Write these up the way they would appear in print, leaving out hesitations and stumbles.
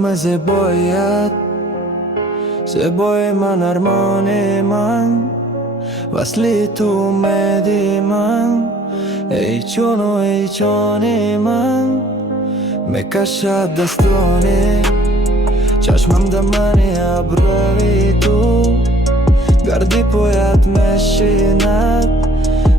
همه زبایت، زبای من، ارمان من، وصلی تو اومدی من، ای جان و ای جان من. میکشد دستانه چشمم دمانی ابروی تو، گردی پایت میشیند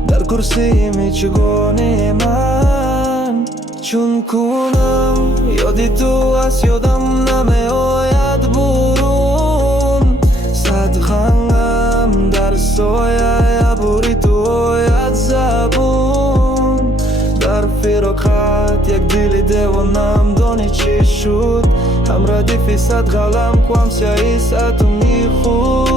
در کرسی میچگانی من. چون کنم یادی تو از یادم نمیآید برون، صد خنگم در سایه ابروی تو آید زبون. در فراقت یک دل دیوانم، دانی چی شد؟ هم ردیفی صد قلم کوام سیاهی صد میخون.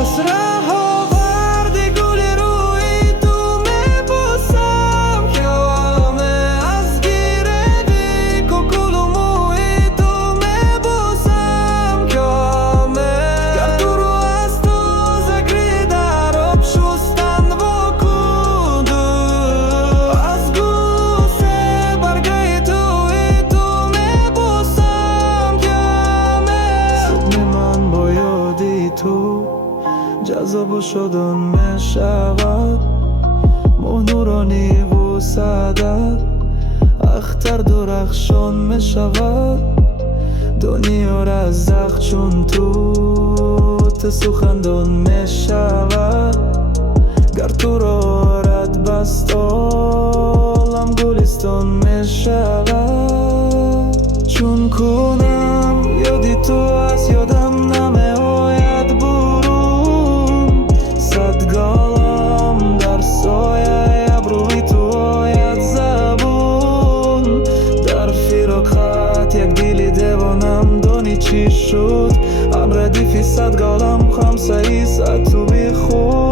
از ره آوردی گلی روی تو میبوسم کلامه، از گیره‌ی کوکولو موی تو میبوسم کلامه. گر تو رو از تازگی در آب شستن بکودو، از گوسه برگه توی تو میبوسم کلامه. صدم من با یادی تو جذاب و شدن می شود، ماه نورانی و صدف اختر درخشان می شود. دنیا رزق چون تو سخندان می شود. گر تو را رد بست عالم گلستان می شود. چون کنم یادی تو از یادم نمیآید برون، صد گالم در سایه ابروی تو آید زبون. در فراقت یک دل دیوانم، دانی چی شد؟ هم ردیفی صد گالم خمسه صد تو بیخون.